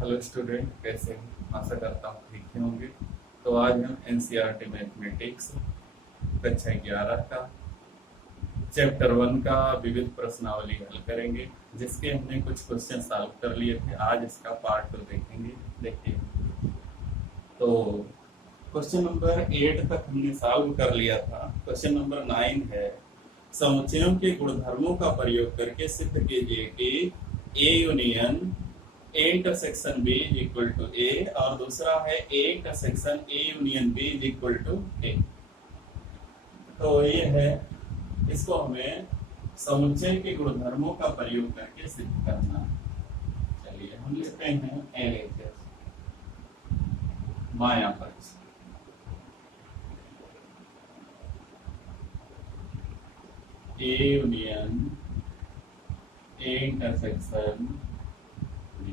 Hello student, कैसे हैं? आशा करता हूँ ठीक ही होंगे। तो आज हम एनसीईआरटी मैथमेटिक्स कक्षा 11 का चैप्टर 1 का विविध प्रश्नावली हल करेंगे, जिसके हमने कुछ क्वेश्चन सॉल्व कर लिए थे। आज इसका पार्ट 2 देखेंगे। देखिए, तो क्वेश्चन नंबर 8 तक हमने सॉल्व कर लिया था। क्वेश्चन नंबर 9 है, समुच्चयों के गुणधर्मों का प्रयोग करके सिद्ध कीजिए कि A union A intersection B is equal to A, और दूसरा है A intersection A union B is equal to A. तो ये है, इसको हमें समुच्चय के गुणधर्मों का प्रयोग करके सिद्ध करना। चलिए हम लिखते हैं एलएचएस माया पक्ष A union A intersection B.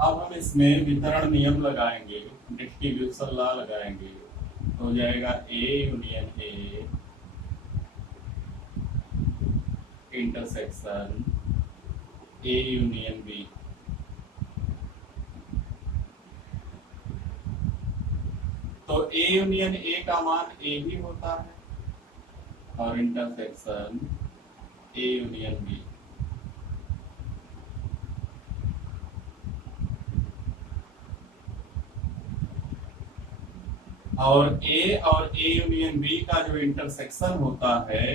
अब हम इसमें वितरण नियम लगाएंगे, डिस्ट्रीब्यूशन लॉ लगाएंगे। तो हो जाएगा A union A intersection A union B. तो ए यूनियन ए का मान ए ही होता है, और इंटरसेक्शन ए यूनियन बी। और ए यूनियन बी का जो इंटरसेक्शन होता है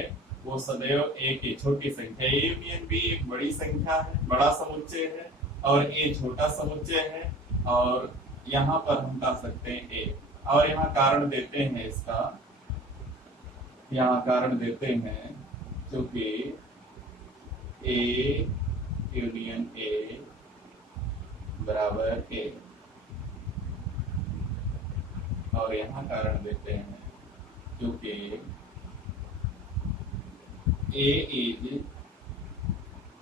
वो सदैव ए की छोटी संख्या। ए यूनियन बी एक बड़ी संख्या है, बड़ा समुच्चय है, और ए छोटा समुच्चय है। और यहाँ पर हम कह सकते हैं ए, और यहाँ कारण देते हैं इसका, यहाँ कारण देते हैं क्योंकि ए यूनियन ए बराबर ए, और यहाँ कारण देते हैं क्योंकि A is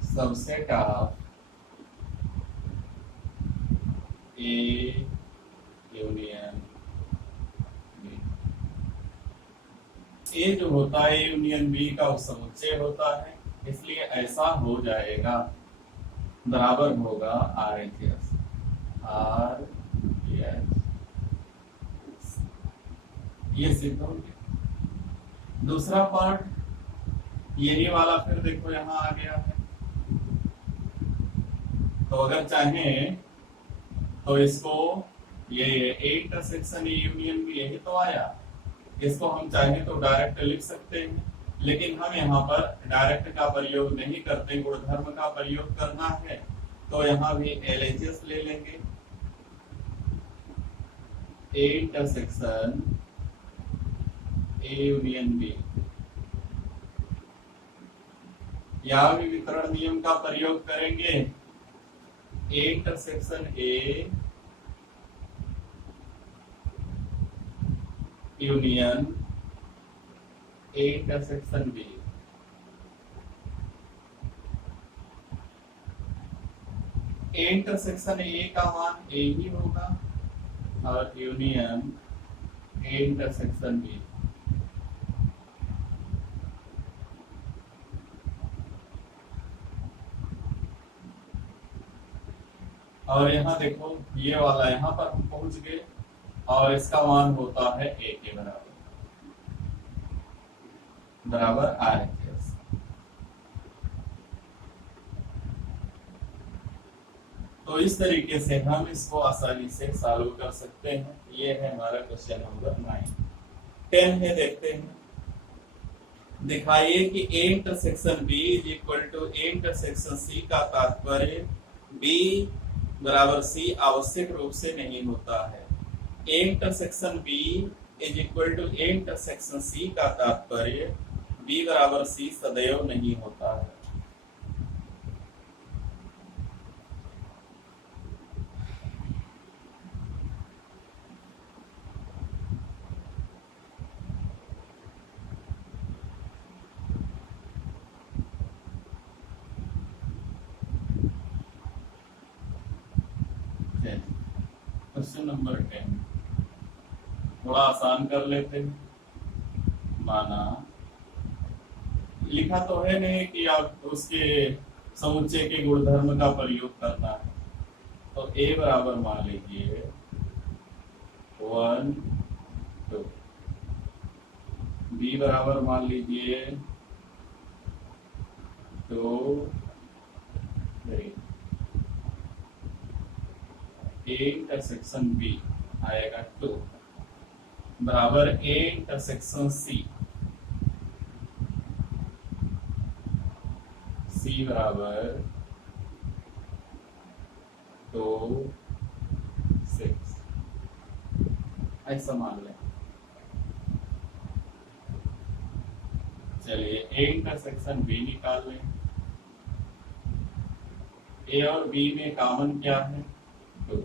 subset of A union B. A जो होता है यूनियन बी का उस समुच्चय होता है, इसलिए ऐसा हो जाएगा, बराबर होगा R H S. R H ये सिद्ध हो गया। दूसरा पार्ट यही वाला, फिर देखो यहां आ गया है। तो अगर चाहें तो इसको ये इंटरसेक्शन यूनियन भी यही तो आया, इसको हम चाहें तो डायरेक्ट लिख सकते हैं, लेकिन हम यहाँ पर डायरेक्ट का प्रयोग नहीं करते, गुणधर्म का प्रयोग करना है। तो यहाँ भी एलएचएस ले लेंगे, A intersection A union B, या भी वितरण नियम का प्रयोग करेंगे। A intersection A union A intersection B. A intersection A का मान ए ही होगा, और यूनियन ए इंटरसेक्शन बी। और यहाँ देखो ये वाला, यहाँ पर हम पहुंच गए, और इसका मान होता है ए के बराबर, बराबर आर एच एस। तो इस तरीके से हम इसको आसानी से सॉल्व कर सकते हैं। ये है हमारा क्वेश्चन नंबर 9। 10 है, देखते हैं। दिखाइए कि A intersection B is equal to A intersection C का तात्पर्य बी बराबर सी आवश्यक रूप से नहीं होता है। A intersection B is equal to A intersection C का तात्पर्य बी बराबर सी सदैव नहीं होता है। क्वेश्चन नंबर 10 थोड़ा आसान कर लेते हैं। माना लिखा तो है नहीं कि आप उसके समुच्चय के गुणधर्म का प्रयोग करना है। तो ए बराबर मान लीजिए 1 2, बी बराबर मान लीजिए 2 3, ए इंटरसेक्शन बी आएगा 2 बराबर ए इंटरसेक्शन सी, सी बराबर 2 6, ऐसा मान लें। चलिए ए इंटरसेक्शन बी निकाल लें। ए और बी में कॉमन क्या है 2।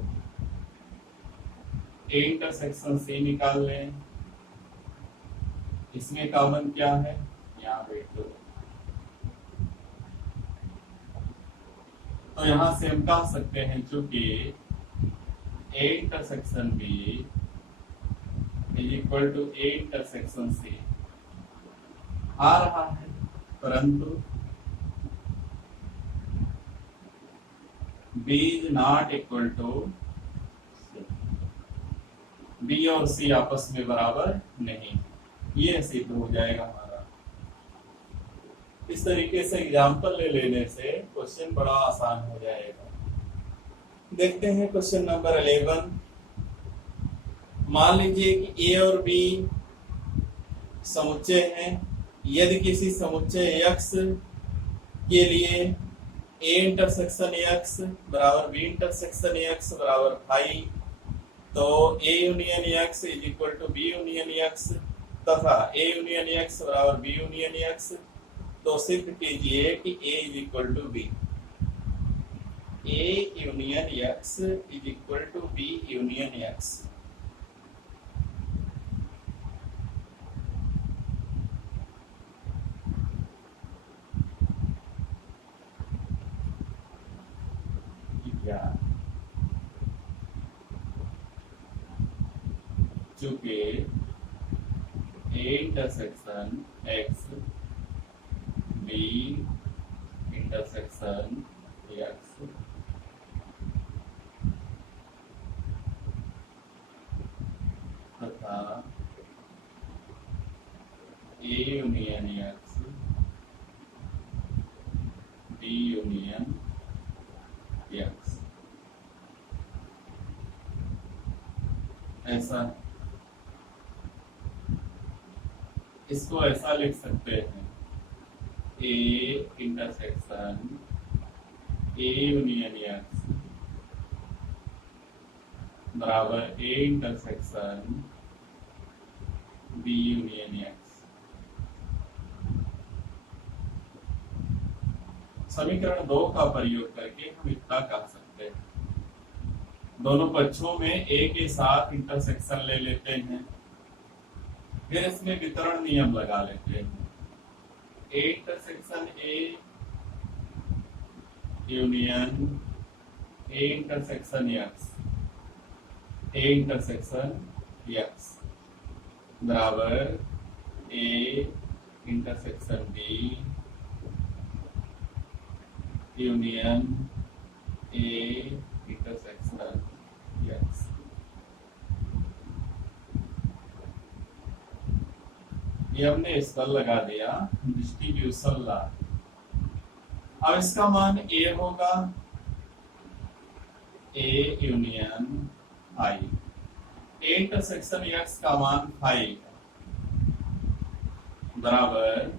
ए इंटरसेक्शन सी निकाल लें, इसमें कॉमन क्या है यहाँ पे 2। तो यहां से हम कह सकते हैं चूंकि A intersection B is equal to A intersection C आ रहा है, परंतु B is not equal to C, B और सी आपस में बराबर नहीं, ये सिद्ध हो जाएगा हमारा। इस तरीके से एग्जाम्पल ले लेने से क्वेश्चन बड़ा आसान हो जाएगा। देखते हैं क्वेश्चन नंबर 11। मान लीजिए कि ए और बी समुच्चय हैं। यदि किसी समुच्चय x के लिए ए इंटरसेक्शन x बराबर बी इंटरसेक्शन x बराबर फाई, तो A union x is equal to B union x तथा ए यूनियन x बराबर बी यूनियन x, तो सिद्ध कीजिए कि A is equal to B. A union x is equal to B union x। चूंकि A intersection x B intersection x तथा A union x B union x ऐसा, इसको ऐसा लिख सकते हैं A intersection A union X बराबर A intersection B union X. समीकरण 2 का प्रयोग करके हम इतना कह सकते हैं। दोनों पक्षों में ए के साथ इंटरसेक्शन ले लेते हैं, फिर इसमें वितरण नियम लगा लेते हैं। A intersection A union A intersection X, A intersection X बराबर A intersection B union A intersection X. ये हमने इस पर लगा दिया डिस्ट्रीब्यूशन ला। अब इसका मान ए होगा A union I, A intersection X का मान फाई बराबर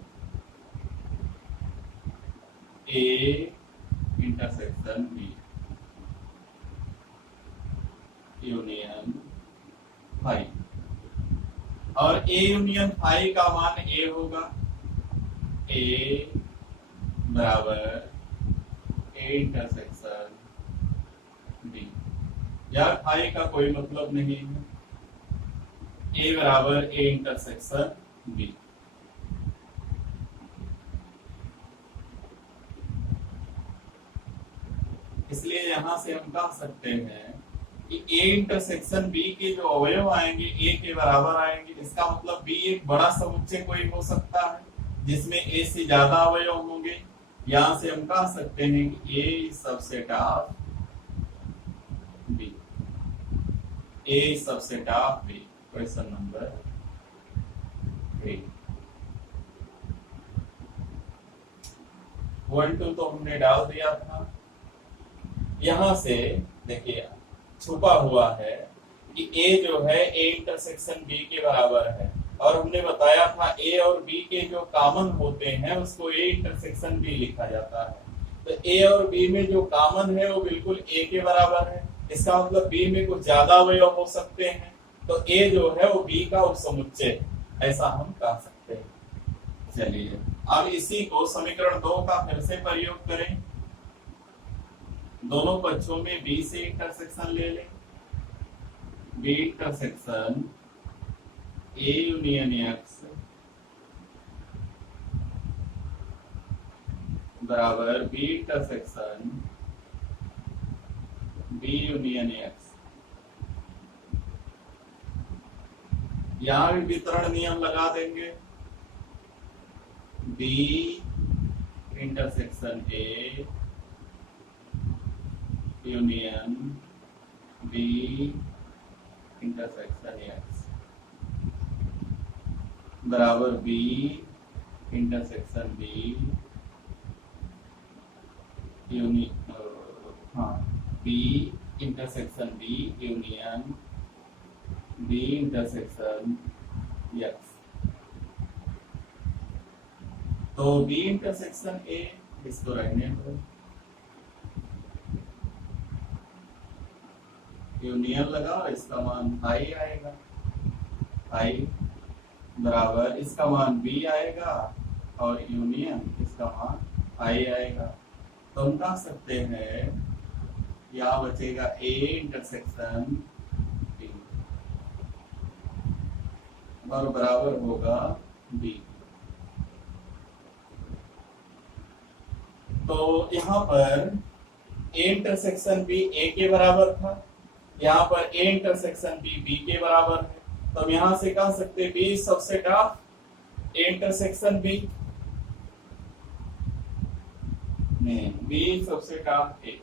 A intersection B union phi, और ए यूनियन फाई का मान ए होगा ए बराबर ए इंटरसेक्शन बी। यार फाई का कोई मतलब नहीं है, ए बराबर ए इंटरसेक्शन बी। इसलिए यहां से हम कह सकते हैं कि ए इंटरसेक्शन बी के जो अवयव आएंगे ए के बराबर आएंगे। इसका मतलब बी एक बड़ा समुच्चय कोई हो सकता है जिसमें ए से ज्यादा अवयव होंगे, यहां से हम कह सकते हैं कि A subset of B, A subset of B. Question number 3। 1 2 तो हमने डाल दिया था। यहां से देखिए छुपा हुआ है कि ए जो है ए इंटरसेक्शन बी के बराबर है, और हमने बताया था ए और बी के जो कॉमन होते हैं उसको ए इंटरसेक्शन बी लिखा जाता है। तो ए और बी में जो कॉमन है वो बिल्कुल ए के बराबर है। इसका मतलब बी में कुछ ज्यादा अवयव हो सकते हैं, तो ए जो है वो बी का उपसमुच्चय है, ऐसा हम कह सकते हैं। चलिए अब इसी को समीकरण 2 का फिर से प्रयोग करें। दोनों पक्षों में बी से इंटरसेक्शन ले लें। B intersection A union X बराबर B intersection B union X. यहां भी वितरण नियम लगा देंगे। B intersection A union B intersection X बराबर B intersection B B intersection B union B intersection X. तो बी इंटरसेक्शन ए इसको रहने दो, यूनियन लगा, इसका मान आई आएगा, आई बराबर इसका मान बी आएगा और यूनियन इसका मान आई आएगा। तो हम कह सकते हैं यहाँ बचेगा ए इंटरसेक्शन बी और बराबर होगा बी। तो यहाँ पर ए इंटरसेक्शन बी ए के बराबर था, यहाँ पर ए इंटरसेक्शन बी बी के बराबर है। तो हम यहां से कह सकते हैं B subset of A intersection B, B subset of A,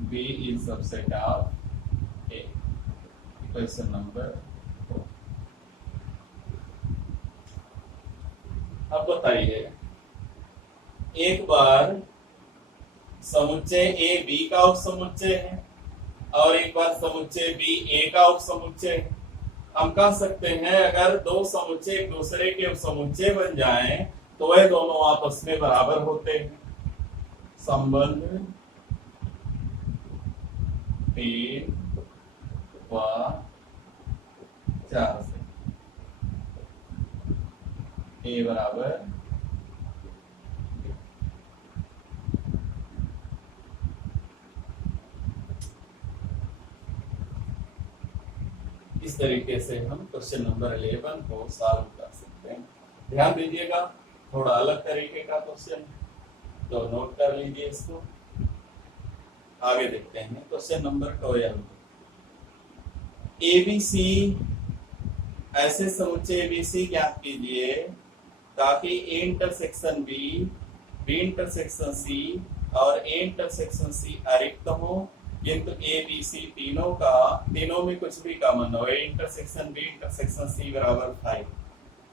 B is subset of A. Question number 4। अब बताइए, एक बार समुच्चय ए बी का उपसमुच्चय है और एक बार समुच्चय बी ए का उपसमुच्चय है। हम कह सकते हैं अगर दो समुच्चय एक दूसरे के उपसमुच्चय बन जाएं तो वह दोनों आपस में बराबर होते हैं। संबंध 3 व 4 से ए बराबर इस तरीके से हम क्वेश्चन नंबर 11 को सॉल्व कर सकते हैं। ध्यान दीजिएगा, थोड़ा अलग तरीके का क्वेश्चन, तो नोट कर लीजिए इसको। आगे देखते हैं क्वेश्चन नंबर 12। एबीसी, ऐसे समुच्चय एबीसी ज्ञात कीजिए ताकि A intersection B B intersection C और ए इंटरसेक्शन सी अरिक्त हो, किंतु ए बी सी तीनों में कुछ भी कॉमन हो। A intersection B intersection C बराबर 5।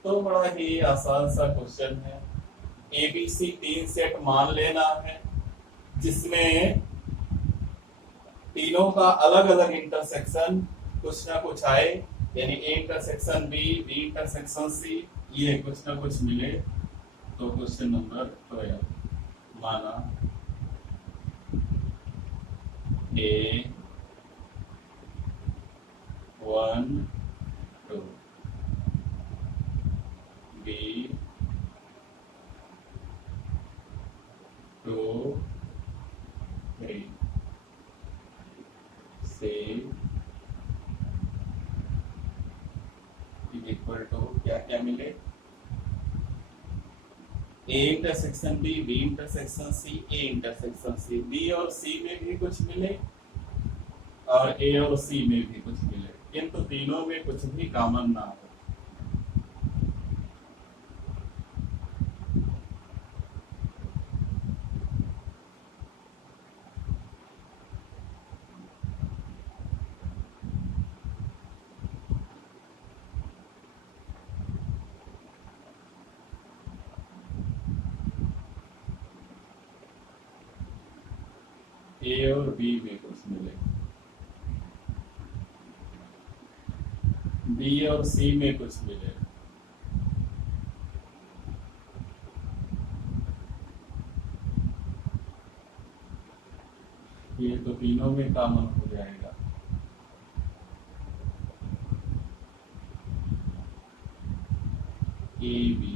तो बड़ा ही आसान सा क्वेश्चन है। ए बी सी 3 सेट मान लेना है जिसमें तीनों का अलग अलग इंटरसेक्शन कुछ ना कुछ आए, यानी A intersection B B intersection C ये कुछ ना कुछ मिले। तो क्वेश्चन नंबर 12 माना A 1 2 B 2 3 C is equal to क्या क्या मिले, A intersection B B intersection C A intersection C, B और सी में भी कुछ मिले और ए और सी में भी कुछ मिले, किंतु तीनों में कुछ भी कॉमन ना हो। ए और बी में कुछ मिले, बी और सी में कुछ मिले, ये तो तीनों में कॉमन हो जाएगा। ए बी,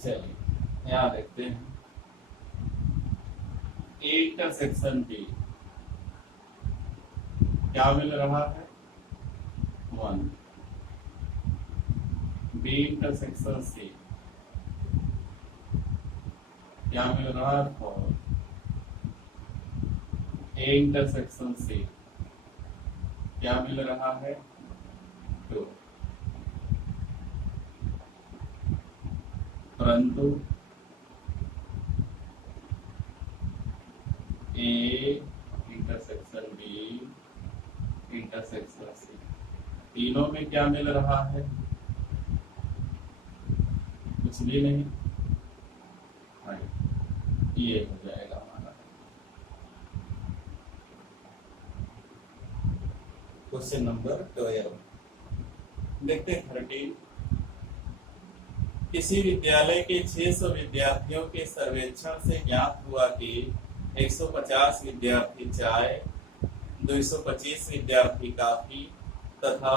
चलिए यहाँ देखते हैं। ए इंटरसेक्शन बी क्या मिल रहा है? 1। बी इंटरसेक्शन सी क्या मिल रहा है? 4। ए इंटरसेक्शन सी क्या मिल रहा है? 2। परंतु A intersection B intersection C तीनों में क्या मिल रहा है? कुछ भी नहीं। ये हो जाएगा हमारा क्वेश्चन नंबर 12। देखते हैं 13। किसी विद्यालय के 600 विद्यार्थियों के सर्वेक्षण से ज्ञात हुआ कि 150 विद्यार्थी चाय, 225 विद्यार्थी कॉफी तथा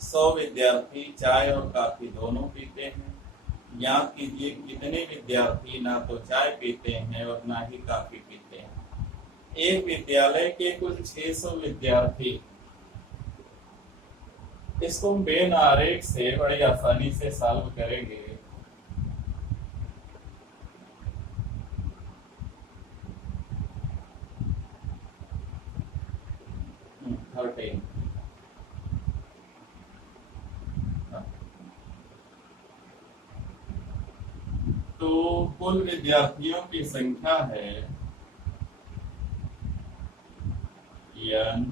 100 विद्यार्थी चाय और कॉफी दोनों पीते हैं। ज्ञात कीजिए कितने विद्यार्थी ना तो चाय पीते हैं और ना ही कॉफी पीते हैं। एक विद्यालय के कुल 600 विद्यार्थी। इसको हम वेन आरेख से बड़ी आसानी से सॉल्व करेंगे। तो कुल विद्यार्थियों की संख्या है n।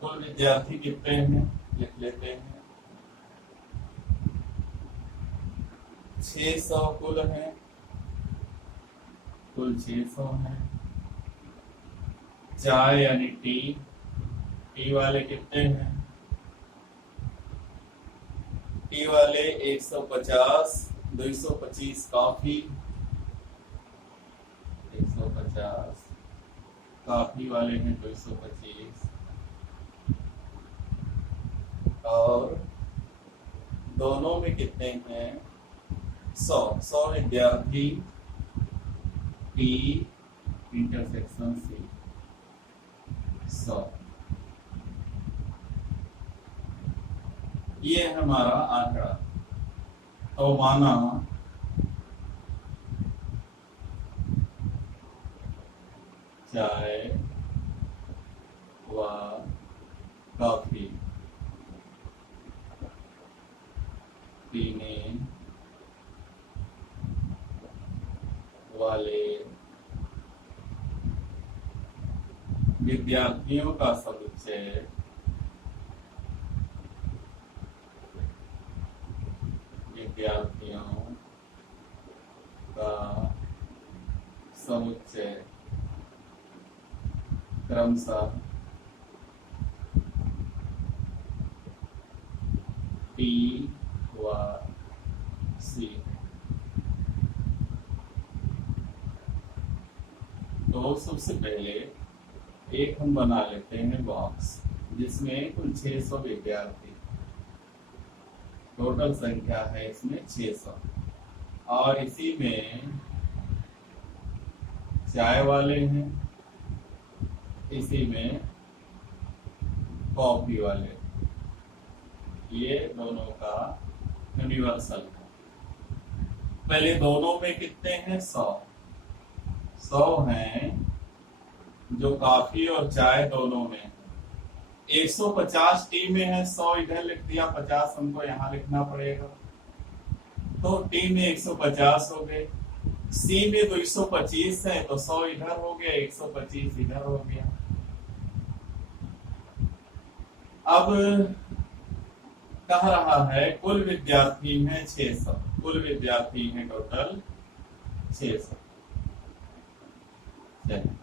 कुल विद्यार्थी कितने हैं लिख लेते हैं। 600 कुल हैं, कुल 600 हैं। चाय यानी टी वाले कितने हैं? टी वाले 150, 225 कॉफी, 150 कॉफी वाले हैं 225 और दोनों में कितने हैं? 100 विद्यार्थी टी इंटरसेक्शन सी 100। ये हमारा आंकड़ा। तो माना चाय व कॉफी पीने वाले विद्यार्थियों का समुच्चय क्रमशः P व C। तो सबसे पहले एक हम बना लेते हैं बॉक्स जिसमें कुल 600 विद्यार्थी, टोटल संख्या है इसमें 600 और इसी में चाय वाले हैं, इसी में कॉफी वाले। ये दोनों का यूनिवर्सल है। पहले दोनों में कितने हैं? 100 हैं जो कॉफी और चाय दोनों में है। 150 टी में है, 100 इधर लिख दिया, 50 हमको यहाँ लिखना पड़ेगा। तो टी में 150 हो गए, सी में 225 है तो 100 इधर हो गया, 125 इधर हो गया। अब कह रहा है कुल विद्यार्थी हैं 600, कुल विद्यार्थी हैं टोटल 600। चलिए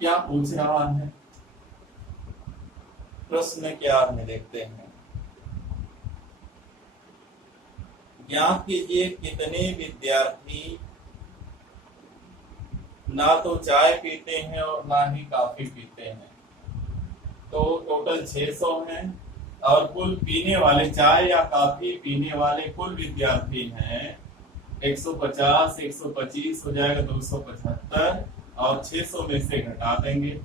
क्या पूछ रहा है, प्रश्न क्या है देखते हैं। ज्ञात कीजिए कितने विद्यार्थी ना तो चाय पीते हैं और ना ही कॉफी पीते हैं। तो टोटल 600 हैं और कुल पीने वाले, चाय या कॉफी पीने वाले कुल विद्यार्थी हैं 150, 125 हो जाएगा 275 और 600 में से घटा देंगे।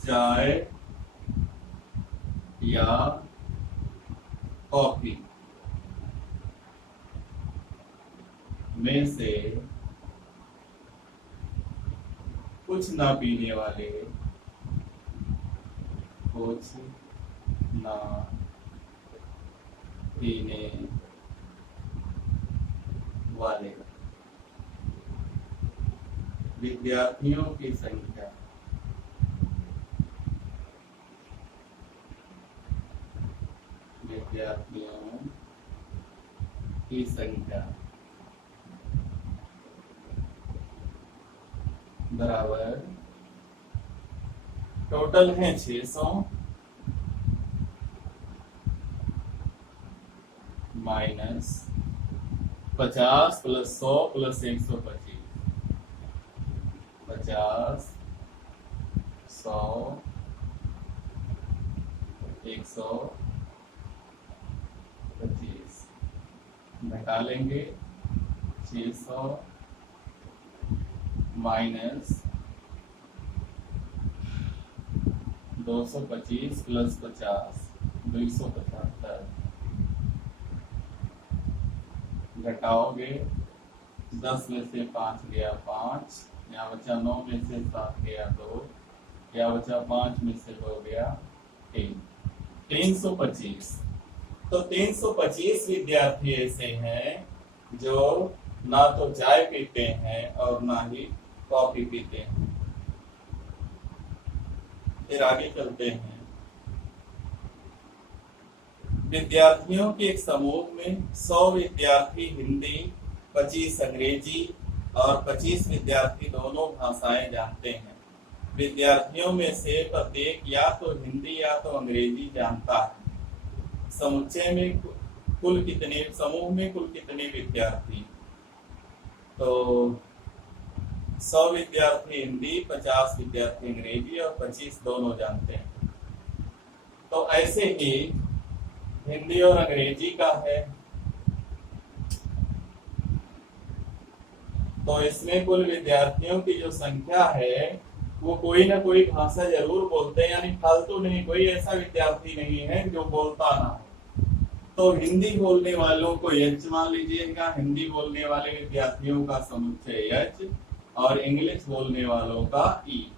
चाय या कॉफी में से कुछ ना पीने वाले, कुछ ना पीने वाले विद्यार्थियों की संख्या, विद्यार्थियों की संख्या बराबर टोटल है 600 माइनस 50 प्लस 100 प्लस 125, 50, 100, 125 घटा लेंगे 600 माइनस 225 प्लस 50 275 घटाओगे 10 में से 5 गया 5, यहाँ बचा 9 में से 7 गया 2, क्या बचा 5 में से 2 गया 3, 325। तो 325 विद्यार्थी ऐसे हैं जो ना तो चाय पीते हैं और ना ही कॉफी पीते हैं। फिर आगे चलते हैं। विद्यार्थियों के एक समूह में 100 विद्यार्थी हिंदी, 25 अंग्रेजी और 25 विद्यार्थी दोनों भाषाएं जानते हैं। विद्यार्थियों में से प्रत्येक या तो हिंदी या तो अंग्रेजी जानता है। समुच्चय में कुल कितने, समूह में कुल कितने विद्यार्थी? तो 100 विद्यार्थी हिंदी, 50 विद्यार्थी अंग्रेजी और 25 दोनों जानते हैं। तो ऐसे ही हिंदी और अंग्रेजी का है, तो इसमें कुल विद्यार्थियों की जो संख्या है वो कोई ना कोई भाषा जरूर बोलते हैं, यानी फालतू नहीं, कोई ऐसा विद्यार्थी नहीं है जो बोलता ना हो। तो हिंदी बोलने वालों को एच मान लीजिएगा, हिंदी बोलने वाले विद्यार्थियों का समुच्चय एच और इंग्लिश बोलने वालों का ई।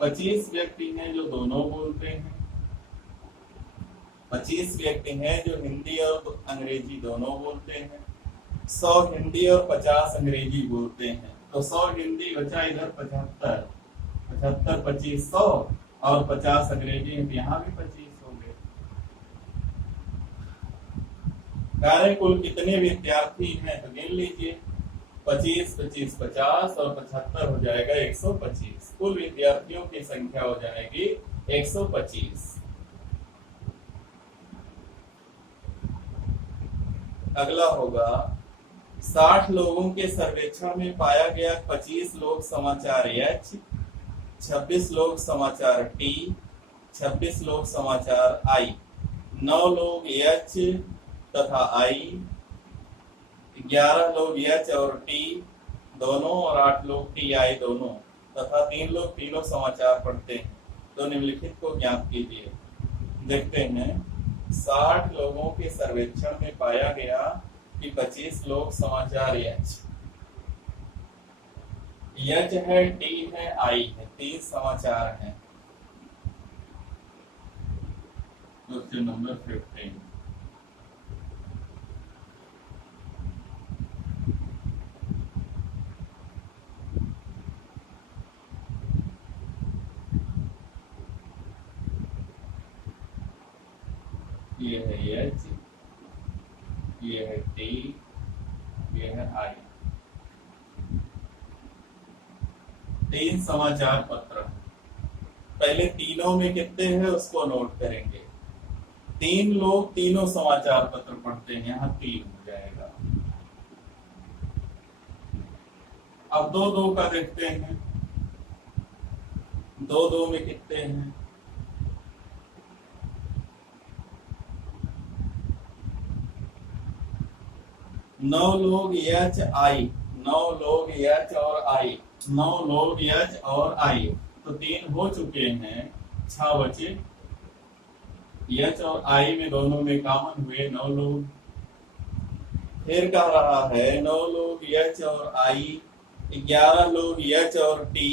25 व्यक्ति हैं जो दोनों बोलते हैं, 25 व्यक्ति हैं जो हिंदी और अंग्रेजी दोनों बोलते हैं। 100 हिंदी और 50 अंग्रेजी बोलते हैं, तो 100 हिंदी बचा इधर 75, 75 25 100 और 50 अंग्रेजी, यहाँ भी 25 होंगे। कार्य कुल कितने विद्यार्थी हैं तो गिन लीजिए, 25 25 50 और 75 हो जाएगा 125। कुल विद्यार्थियों की संख्या हो जाएगी 125। अगला होगा 60 लोगों के सर्वेक्षण में पाया गया 25 लोग समाचार एच, 26 लोग समाचार टी, 26 लोग समाचार आई, 9 लोग एच तथा आई, 11 लोग एच और टी दोनों और 8 लोग टी आई दोनों तथा 3 लोग तीनों समाचार पढ़ते हैं। तो निम्नलिखित को ज्ञात कीजिए। देखते हैं, 60 लोगों के सर्वेक्षण में पाया गया कि 25 लोग समाचार एच, एच है, टी है, आई है, 3 समाचार हैं। Question number 15। ये है एच, ये है टी, ये है आई। 3 समाचार पत्र। पहले तीनों में कितने हैं उसको नोट करेंगे। 3 लोग तीनों समाचार पत्र पढ़ते हैं, यहाँ 3 हो जाएगा। अब 2-2 का देखते हैं। 2-2 में कितने हैं? 9 लोग एच आई, 9 लोग एच और आई, 9 लोग एच और आई, तो 3 हो चुके हैं, 6 बचे। एच और आई में दोनों में कॉमन हुए 9 लोग। फिर कह रहा है 9 लोग एच और आई, 11 लोग एच और टी,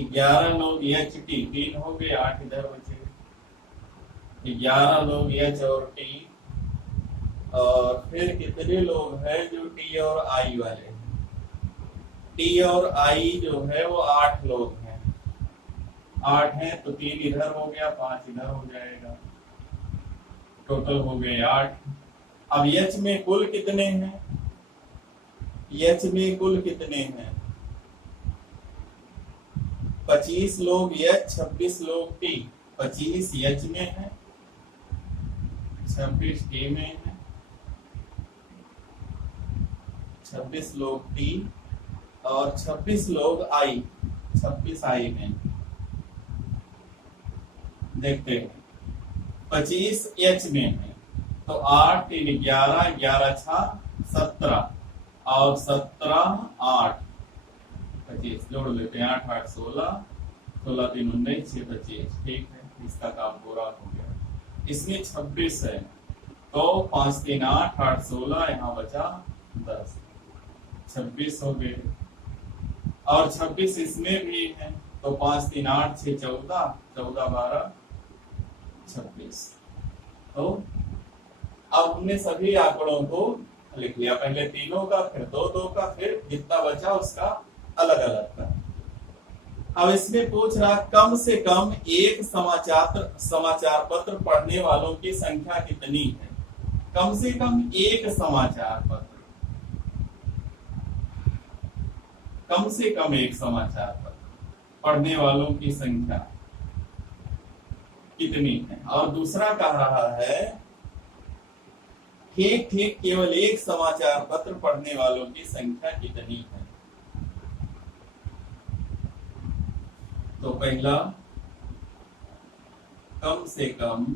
11 लोग एच टी, 3 हो गए, 8 इधर बचे। 11 लोग एच और टी, और फिर कितने लोग हैं जो टी और आई वाले हैं? टी और आई जो है वो 8 लोग हैं। 8 हैं तो 3 इधर हो गया, 5 इधर हो जाएगा, टोटल हो गए 8। अब एच में कुल कितने हैं? एच में कुल कितने हैं? 25 लोग एच, 26 लोग टी। 25 एच में है, 26 टी में है, 26 लोग टी और 26 लोग आई, 26 आई में। देखते हैं 25 एच में है तो 8 3 11, 11 6 17 और 17 8, 25 जोड़ लेते हैं, 8 8 16, 16 3 19, 6 25। ठीक है, इसका काम पूरा हो गया। इसमें 26 है तो 5 3 8, 8 16, यहाँ बचा 10, 26 हो गए। और 26 इसमें भी है तो 5 3 8 6 14, 14 12 26। तो अब हमने सभी आंकड़ों को लिख लिया, पहले तीनों का, फिर 2-2 का, फिर जितना बचा उसका अलग अलग का। अब इसमें पूछ रहा कम से कम एक समाचार पत्र पढ़ने वालों की संख्या कितनी है? कम से कम एक समाचार पत्र, कम से कम एक समाचार पत्र पढ़ने वालों की संख्या कितनी है? और दूसरा कह रहा है ठीक ठीक केवल एक समाचार पत्र पढ़ने वालों की संख्या कितनी है? तो पहला कम से कम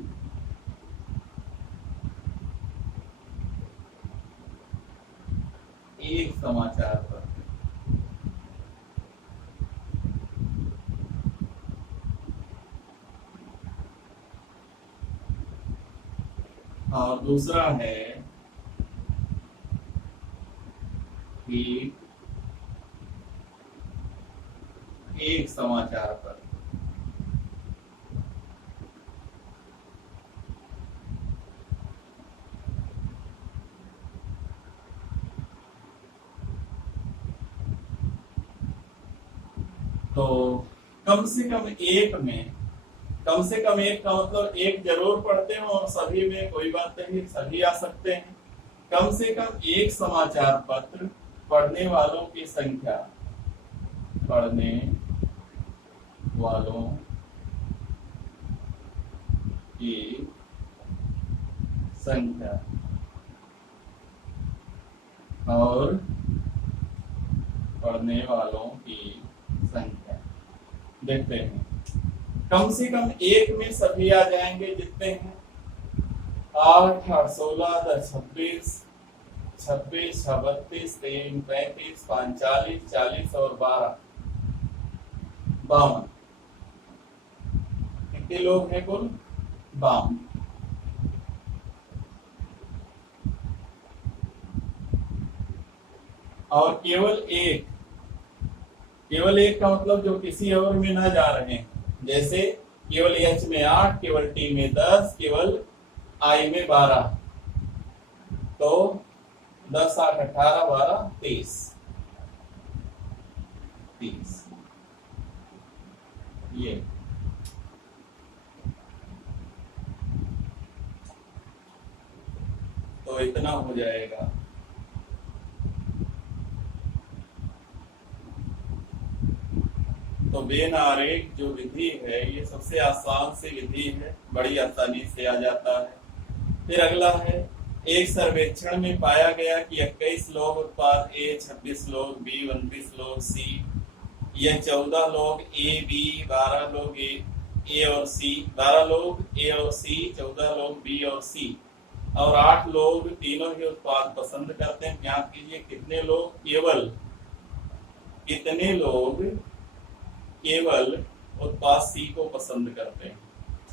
एक समाचार पत्र, और दूसरा है कि एक समाचार पत्र। तो कम से कम एक में, कम से कम एक का मतलब एक जरूर पढ़ते हैं और सभी में कोई बात नहीं, सभी आ सकते हैं। कम से कम एक समाचार पत्र पढ़ने वालों की संख्या, पढ़ने वालों की संख्या और पढ़ने वालों की संख्या। देखते हैं कम से कम एक में सभी आ जाएंगे जितने हैं, 8 8 16 10 26, 26 6 32, 3 35, 5 40, 40 और 12 52। कितने लोग हैं कुल? 52। और केवल एक केवल एक का मतलब जो किसी और में ना जा रहे हैं, जैसे केवल H में 8, केवल T में 10, केवल I में 12, तो 10 8 18 12 23 ये तो इतना हो जाएगा। तो वेन आरेख जो विधि है ये सबसे आसान सी विधि है, बड़ी आसानी से आ जाता है। फिर अगला है, एक सर्वेक्षण में पाया गया कि 21 लोग उत्पाद ए, 26 लोग बी, 29 लोग सी, यह 14 लोग ए बी, 12 लोग ए और सी, 12 लोग ए और सी, 14 लोग बी और सी और 8 लोग तीनों ही उत्पाद पसंद करते हैं। ज्ञात कीजिए कितने लोग केवल उत्पाद सी को पसंद करते हैं।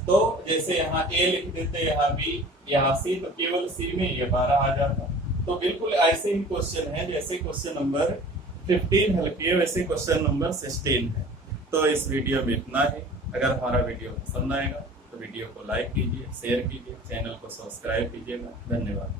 तो जैसे यहाँ ए लिख देते, यहाँ बी, यहाँ सी, तो केवल सी में ये 12 आ जाता। तो बिल्कुल ऐसे ही क्वेश्चन है जैसे क्वेश्चन नंबर 15 हल किए वैसे क्वेश्चन नंबर 16 है। तो इस वीडियो में इतना ही। अगर हमारा वीडियो पसंद आएगा तो वीडियो को लाइक कीजिए, शेयर कीजिए, चैनल को सब्सक्राइब कीजिएगा। धन्यवाद।